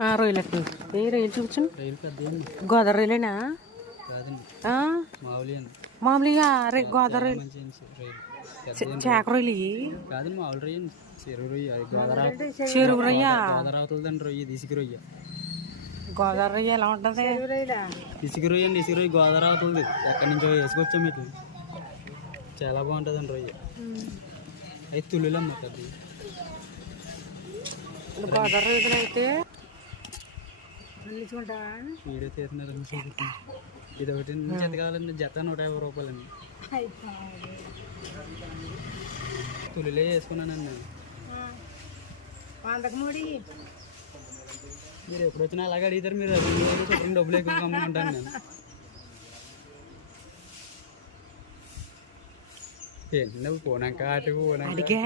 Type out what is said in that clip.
ఆ, రొయ్యలు ఏ రొయ్యలు చూపించండి గోదావరి రొయ్యలేనా అండి మామూలుగా రే గోదావరి రొయ్యలు చేక రొయ్యలు అండి చెరువు రొయ్య. గోదావరి రొయ్య ఎలా ఉంటుంది? ఇసుక రొయ్య అండి ఇసుక రొయ్య గోదావరి అవుతుంది ఎక్కడి నుంచో వేసుకొచ్చాం ఇట్లా చాలా బాగుంటుందండి రొయ్య. అయితే తుల్లులమ్మ పెద్ద గోదావరి రొయ్యలు అయితే వీడియో తీస్తున్నారండి చూపించండి. ఇది ఒకటి జత కావాలండి జత నూట యాభై రూపాయలండి. తులిలే వేసుకున్నానండి నేను వందకు మూడి మీరు ఎప్పుడు వచ్చినా అలాగే అడుగుతారు మీరు రెండు డబ్బులు ఎక్కువ కమ్ముకుంటాను నేను. ఏంటండి పోనాక అటు పోనాక? అడిగే?